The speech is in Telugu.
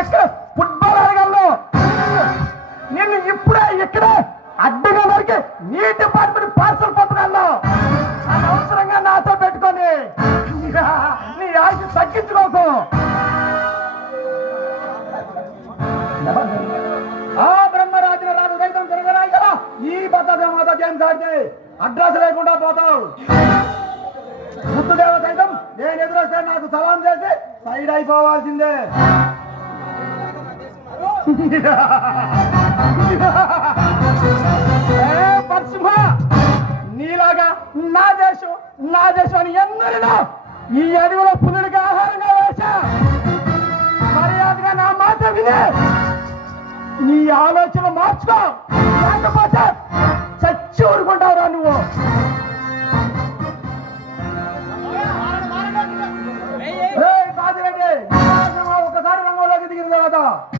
ఎక్కడ ఫుట్బాల్ ఆడగలను నిన్ను ఇప్పుడే ఇక్కడే అడ్డగా వరకు నీ డిపార్ట్మెంట్ పార్సల్ పంపగలను అనవసరంగా నాతో పెట్టుకొని నీ ఆశ తగ్గించుకోకు. ఆ బ్రహ్మరాజుల రాజు సైతం తిరగరాయి కదా ఈ పద్ధతి మాతో గేమ్స్ ఆడితే అడ్రస్ లేకుండా పోతావు. బుద్ధుదేవ సైతం నేను ఎదురొస్తే నాకు సలాం చేసి సైడ్ అయిపోవాల్సిందే. పరసింహ నీలాగా నా దేశం అని ఎందరిలో ఈ అడవిలో పులుడికి ఆహారంగా వేశా. మర్యాదగా నా మాట వినే నీ ఆలోచన మార్చుకో, లేకపోతే చచ్చి ఊరుకుంటావురా నువ్వు. ఒకసారి రంగంలోకి దిగిన తర్వాత